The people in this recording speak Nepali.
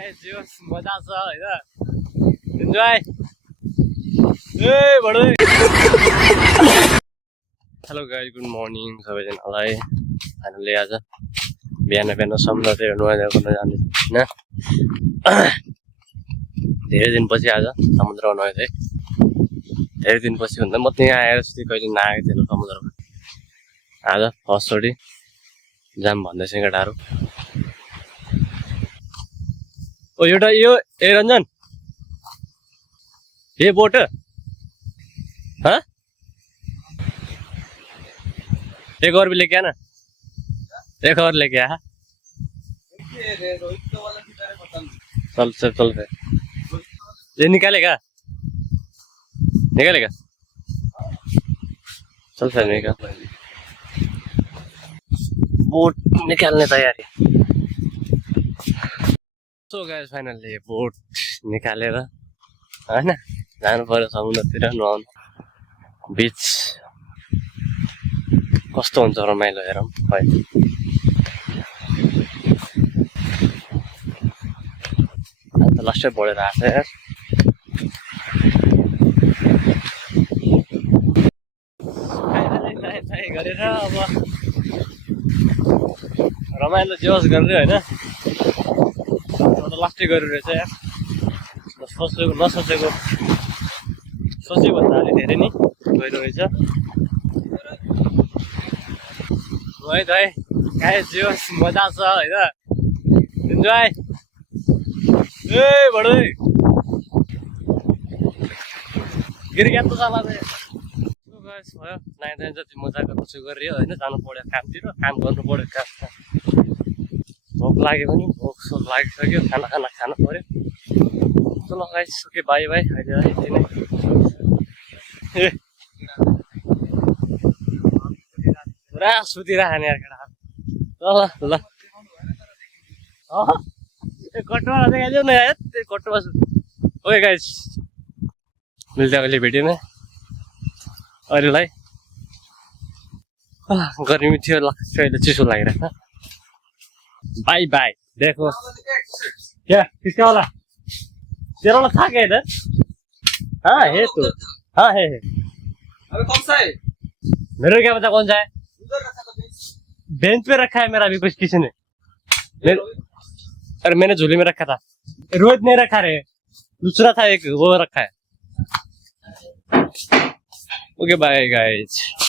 जोस मजा छ हैन इन्जॉय ए बडे हेलो गाइस गुड मर्निङ सबैजनालाई हामीले आज बिहान बिहान समुद्रतिर नुहाइदिएर गर्न जाँदैछ हैन धेरै दिनपछि आज समुद्र नुहाइदिए धेरै दिनपछि भन्दा म त्यहाँ आएर चाहिँ कहिले नआएको थिएन समुद्रमा आज फर्स्टचोटि जाम भन्दैछ केटाहरू ओ एउटा यो ए रञ्जन ये बोट हाँ एक और भी लेके आना एक और लेके आ चल चल चल फिर ये निकालेगा निकालेगा चल फिर निकाल बोट निकालने तैयारी सो गाइस फाइनली बोट निकालेर हैन जानु पर्यो समुद्रतिर नुहाउनु बीच कस्तो हुन्छ रमाइलो हेरौँ है अन्त लास्टै बढेर आएको यार गरेर अब रमाइलो जोस गरेर होइन लास्टै गरेर रहेछ यार सोचेको नसोचेको सोचेको भन्दा अलि धेरै नै गइरहेको रहेछ है त है गाइस जोस मजा छ हैन इन्जॉय ए बडे गिरी क्या त साला बे गाइस भयो नाइ जति मजा गर्छु गरियो हैन जानु पर्यो कामतिर काम गर्नु पर्यो काम भोक लाग्यो पनि भोक सोक लागिसक्यो खाना खानु पर्यो चलो गाइस ओके बाई बाई अहिले है यति नै पुरा सुतिरहेको यार केटा ल ल कटुवा देखाइदेऊ न यार त्यो कटुवा ओके गाइस मिल्छ अहिले भेट्यो नै अरूलाई गर्मी थियो लाग्छ अहिले चिसो लागिरहेको बाई बाई देखो क्या किसका वाला तेरा वाला था क्या इधर हाँ है तो हाँ है अबे कौन सा है मेरे को क्या पता कौन सा है बेंच पे रखा है मेरा अभी कुछ किसी ने अरे मैंने झोले में रखा था रोहित नहीं रखा रे दूसरा था एक वो रखा है ओके बाय गाइस